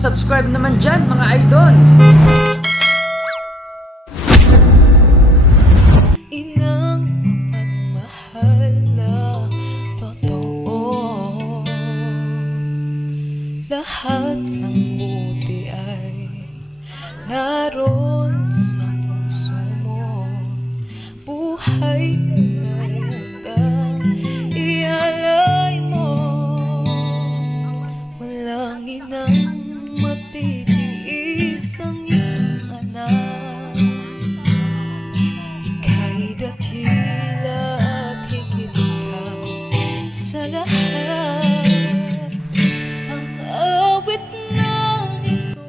Paki-subscribe naman dyan mga idol. Inang mapagmahal na totoo, lahat ng buti ay naroon sa puso mo. Buhay mo na handang ialay mo. Walang inang matitiis ang isang anak. Ika'y dakila at higit ka sa lahat. Ang awit na ito,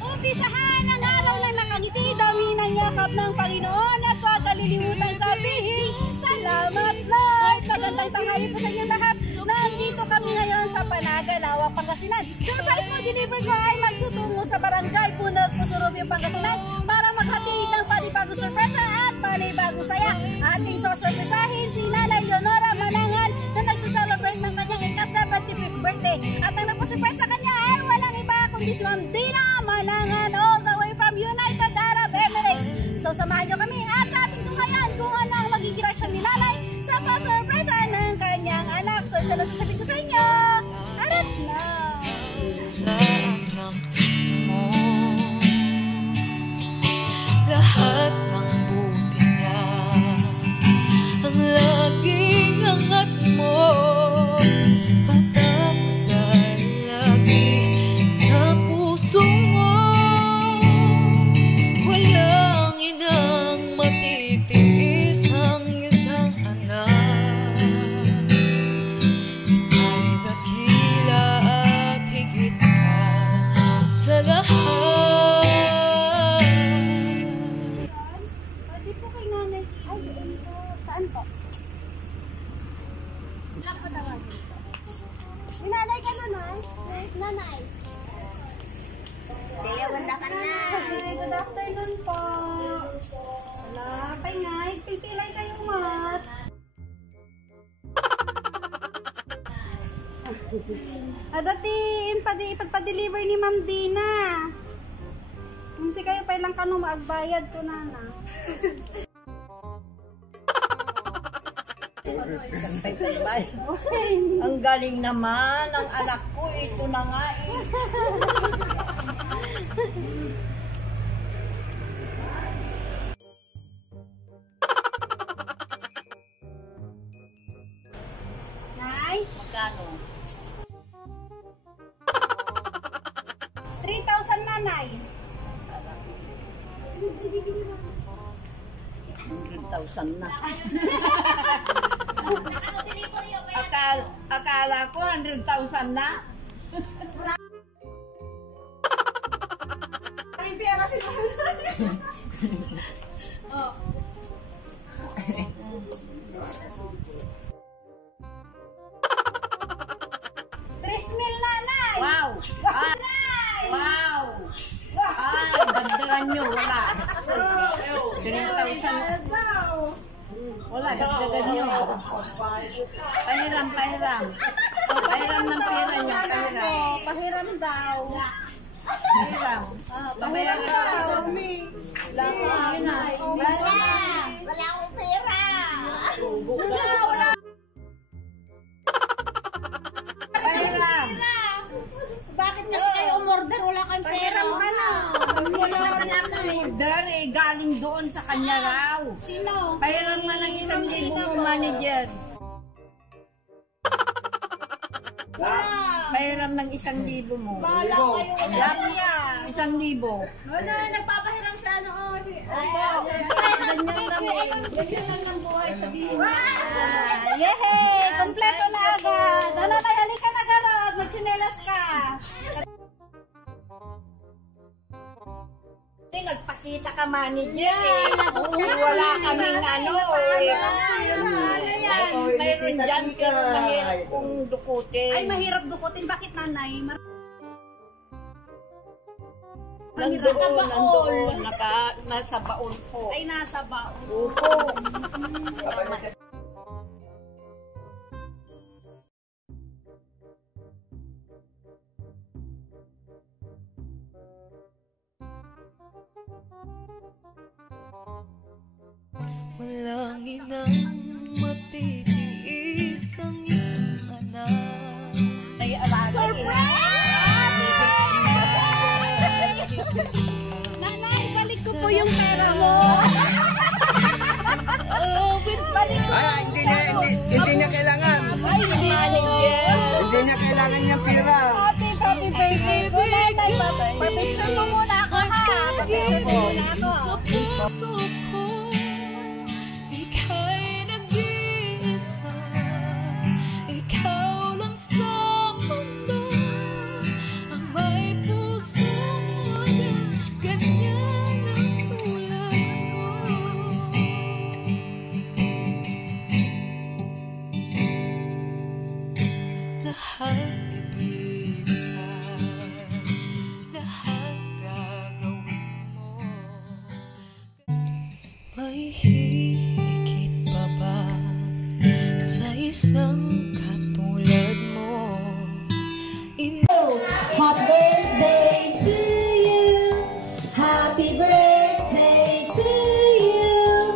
umpisahan ang araw ng nakangiti, dami ng yakap ng Panginoon at huwag kalilimutan sabihin, salamat Lord! Magandang tanghali po sa inyong lahat. Nandito kami ngayon sa Panagalawa, Pangasinan. Surprise mo deliver ko ay magtutungo sa barangay Bunag, Pusurubio, Pangasinan para maghatid ng panibagong sorpresa at panibagong saya. Ating sosurpresahin si Nanay Leonora Manangan na nagsaselebrate ng kanyang ika-75th birthday. At ang nagpasurpresa kanya ay walang iba kundi si Ma'am Dina Manangan all the way from United Arab Emirates. So samahan nyo kami at ating tunghayan kung ano ang magiging reaction ni Nanay sa pasurpresa ng kanyang anak. So isa na sasabihin ko sa inyo, arat na! sa anak mo. Lahat ng buti niya ang laging angat mo. Patapaday lagi sa puso mo. Walang inang matitiis ang isang anak. Ika'y dakila at higit ka sa lahat. Di po kay Nanay. Ay, saan po? Wala ko tawagin. May nanay ka, Nanay? Nanay. Wala ka na. Hi, good afternoon po. Wala, pingay. Pipilay kayo, mat. Dati, ipagpa-deliver ni Ma'am Dina. Kung si kayo pa ilang kanong maagbayad ko na na. Ang galing naman ng anak ko. Ito na nga eh. Nay, Magkano? 3,000 nanay. 100,000 na. Akala ko 100,000 na. May pera sila. Oh. 3,000 nanay. Wow! Ah, Nanay. wow! Ay, dagdagan nyo. Wala. 3,000. Wala, dagdagan nyo. Pahiram, pahiram. Pahiram ng pera nyo. Pahiram. Pahiram daw. Pahiram. Pahiram daw. Wala ko na. Wala akong pera. Pahiram. Bakit kasi kayo umorder? Wala kayong pera. Pahiram ka na. Wala ka na order eh. Galing doon sa kanya raw. Sino? Pahiram na ng 1,000 mo, manager. Pahiram ng 1,000 mo. Wala kayo. Yan. 1,000. Wala, nagpapahiram sa ano. Ganyan lang eh. Ganyan lang ang buhay sa biwa. Yehey! Kompleto na agad. Ano na, halika na garot. Magchinelas ka. Nagpakita ka, manager eh. Wala kaming ano eh. Mayroon dyan pero mahirap kong dukutin. Ay, mahirap dukutin. Bakit nanay? Nandoon, nasa baon ko. Ay, nasa baon. Opo. nang matitiis ang isang anak. Nanay, balik ko po yung pera mo. Hindi niya kailangan. Ay, manager. Hindi niya kailangan niya pera. Happy birthday po, nanay. Papicture mo muna ako, ha? Papicture mo muna ako. Sa puso ko, ika'y nag-iisa. Ikaw lang sa mundo ang may pusong wagas, ganyan ang tulad mo. Lahat ibigay, lahat gagawin mo. May higit pa ba sa isang katulad mo? Happy birthday to you. Happy birthday to you.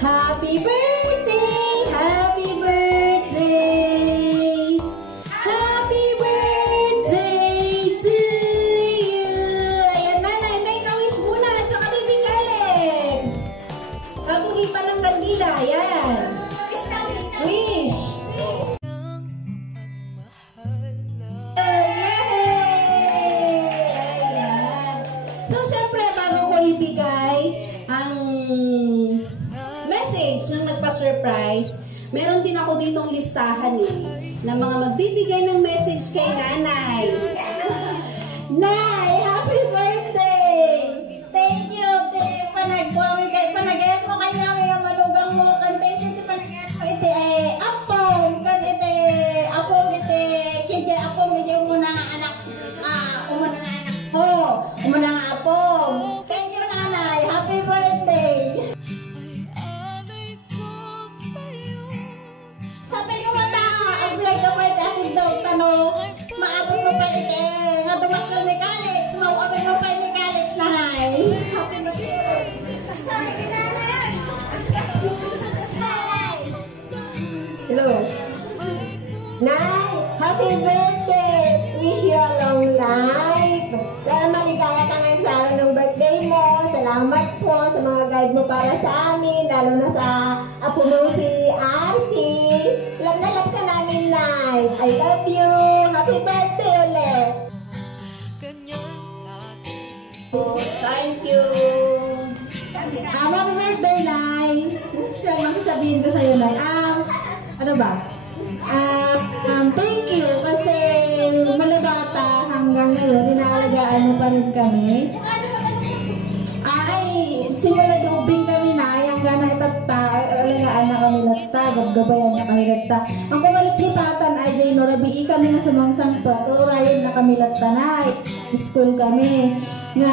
Happy birthday, happy birthday. Happy birthday to you. Ayan, nanay, may ka-wish muna. Tsaka bibig Alex. Baguhin pa ng kandila. Ayan. Wish. So, syempre, bago ko ibigay ang message ng nagpa-surprise, meron din ako ditong listahan na mga magbibigay ng message kay nanay. Nay, happy birthday! Thank you, panag-gawin kay panag-et mo kanya mga malugang mo. Thank you, panag-et mo iti apong, kan iti apong iti kaya apong iti umuna nga anak umuna nga anak ko, umuna nga apong. Thank you, nanay. Happy birthday! Alay ko sa'yo. Sabi ko ba na, ang vlog ko may dating daw tanong, maabot mo pa iti, nga dumakal ni college, mauabot mo pa ni college, nanay. Happy birthday! Sorry, nanay! Hello. Nay, happy birthday! Wish you a long life. Sana maligaya ka ngayon sa araw ng birthday mo. Salamat po sa mga guide mo para sa amin, lalo na sa apo mo si RC. Love na love ka namin, Nay. I love you. Happy birthday ulit. Ganyan lagi. Thank you. Happy birthday, Nay. Ano masasabihin ko sa'yo, Nay? Ano ba? Thank you kasi mula bata hanggang ngayon, inaalagaan mo pa rin kami. Ay, simula dubing kami na, hanggang na itagta, alagaan na kami latta, gabgabayan na kami latta. Ang kumalit-lipatan ay day no, rabii kami na sa mga sangpa, turayan na kami latta na, school kami. Na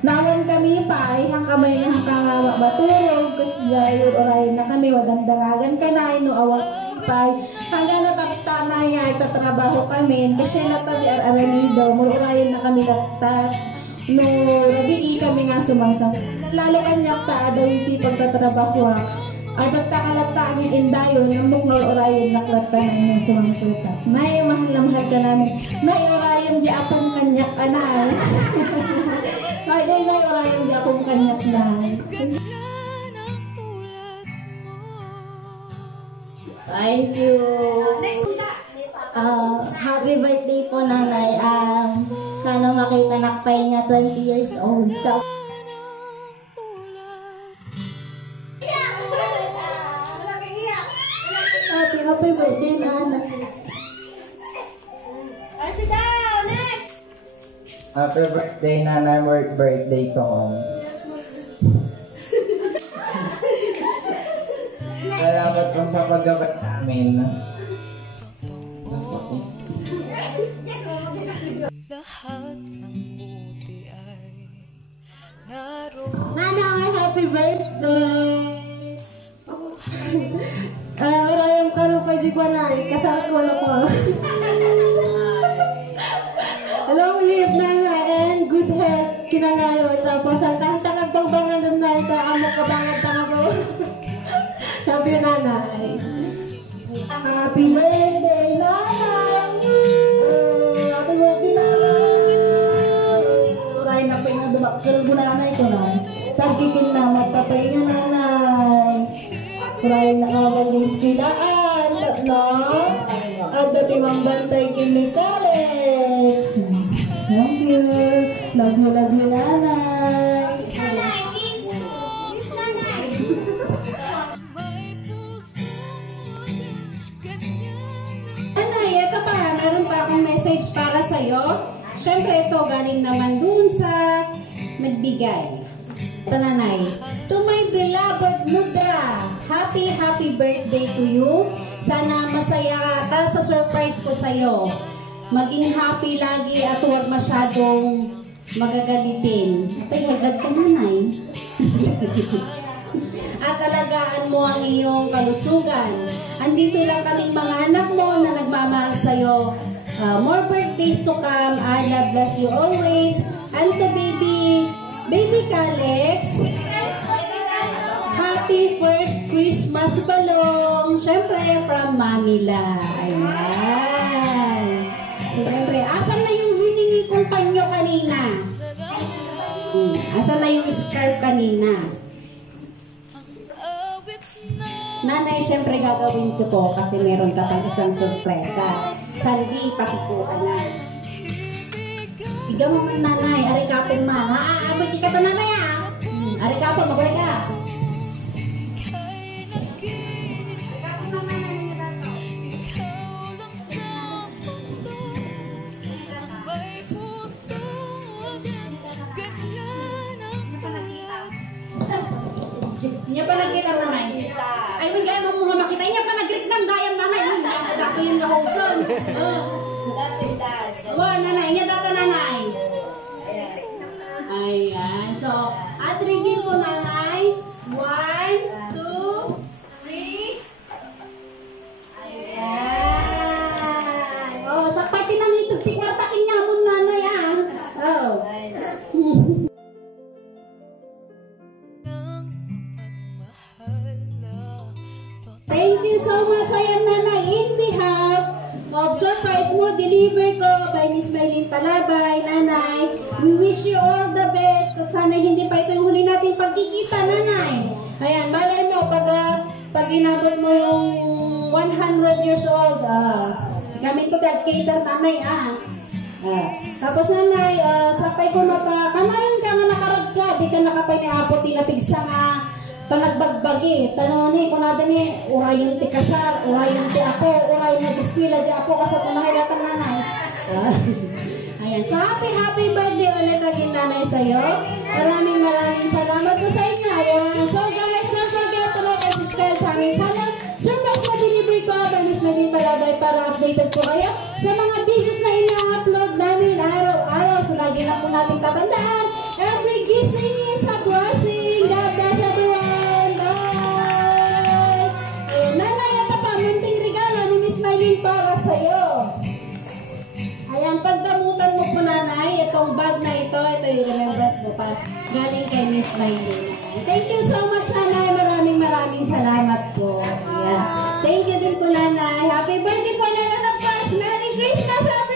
nawan kami pa, ay hang kamay na hanggang maturog, kasi dyan, orayan na kami, wadandaragan ka na, inuawag tay. Hanggang natakta na nga, itatrabaho kami, kasi nata di aramido, murayan na kami latta. No, rabii kami nga sumangsang. Lalo kanyak ta, daw iti pagtatrabaho. At at takalagtagin indayon, ang muknol orayon naklatta na yung sumangkuta. Nay, mahal na mahal ka namin. Nay, orayon di apong kanyak ka na. Ay, nay, orayon di apong kanyak na. Ganyan ang tulad mo. Thank you. Happy birthday po, nanay. Sana makita nakpay nga 20 years old. Happy birthday, nanay. Happy birthday, nanay. Birthday to home. Salamat po sa paggabat namin. Lahat ng buti ay naroon. Nanay, happy birthday! Rayang karoon pa di ko na, kasarap ko na ko. Long live, nanay, and good health, kinangayo. Tapos, ang kahit takagpangbangan doon na, ito, amo kabangan pa na po. you, nanay. Happy birthday, nanay! Happy birthday, nanay! Uray na pa yung dumakal mo, nanay ko na. Tagikin na, matapay nga, nanay. Uray na kawalis kilaan, no? At dati mang bantay kimikalex. Thank you. Love you, nanay. Nanay, ito pa, meron pa akong message para sa'yo. Siyempre, ito galing naman dun sa nagbigay. Ito, nanay. To my beloved Mudra, happy birthday to you. Sana masaya ka sa surprise ko sa'yo. Maging happy lagi at huwag masyadong magagalitin. Ay, wagdag ka, nanay. At alagaan mo ang iyong kalusugan. Andito lang kaming mga anak mo na nagmamahal sa'yo. More birthdays to come. Allah bless you always. And to baby Kalex, happy first Christmas balong. Siyempre, from Manila. Ayan. So, siyempre, asan na yung hiningi kong panyo kanina? Asan na yung scarf kanina? Nanay, siyempre gagawin ko to kasi meron ka pang isang sorpresa. Sandy, pakikuha na. Higa mo man, nanay. Arikapin man. Abot ka to, nanay, Arikapin, magulay ka. Inya pa nagkita, nanay. Ay, wag gaya mo mga makita. Inya pa nagkita ng gayang, nanay. Dato yung lahongson. Nanay. Inya data, nanay. Ayan. So, at review ko, nanay. 1, 2, 3. Ayan. Oh, sa pati nang itong tikwartakin niya mo, nanay, Oh. Thank you so much, ayan, nanay. In behalf of surprise mo, deliver ko by Miss Maylene Palabay, nanay. We wish you all the best. At sana hindi pa ito yung huli nating pagkikita, nanay. Ayan, malay mo, pag inabot mo yung 100 years old, gamit ko cater, nanay, tapos, nanay, sapay ko na pa, kamayon ka nga nakarag ka, di ka nakapay na apot, tinapigsa nga, panagbagbagi, tanong ni, kung nada ni, urayon ti kasar, urayon ti ako, urayon nag-eskwila di ako, kasi tanahilatan nanay. Ayan, so happy birthday ulit aging nanay sa'yo. Maraming salamat po sa inyo. Ayan, so guys, don't forget to like and subscribe sa aming channel. Surprise na delivery ko by Miss Maylene Palabay para updated po kayo sa mga videos na ina-upload namin araw-araw. So lagi na po natin tatandaan, every gising is a blessing. God bless everyone. Bye! Ayun, nanay, ito pa, munting regalo ni Miss Maylene para sa'yo. Ayan, pagdamutan mo po, nanay, itong bag na ito yung remembrance mo pa. Galing kay Miss Maylene. Thank you so much, nanay. Maraming salamat po. Yeah. Thank you din po, nanay. Happy birthday po, nanay. Merry Christmas at